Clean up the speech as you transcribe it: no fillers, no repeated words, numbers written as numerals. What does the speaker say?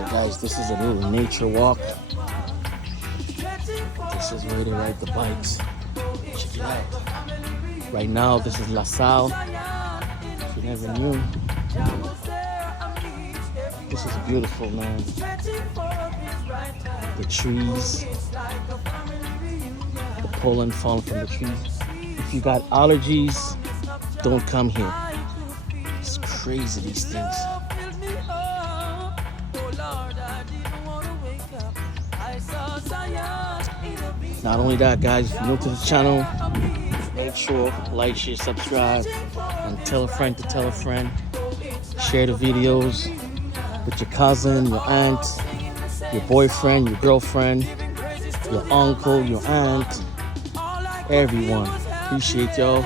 So guys, this is a little nature walk. This is where they ride the bikes. Check it out. Right now, this is LaSalle. If you never knew. This is beautiful, man. The trees. The pollen falling from the trees. If you got allergies, don't come here. It's crazy, these things. Not only that, guys, if you're new to the channel, make sure like, share, subscribe, and tell a friend to tell a friend. Share the videos with your cousin, your aunt, your boyfriend, your girlfriend, your uncle, your aunt, everyone. Appreciate y'all.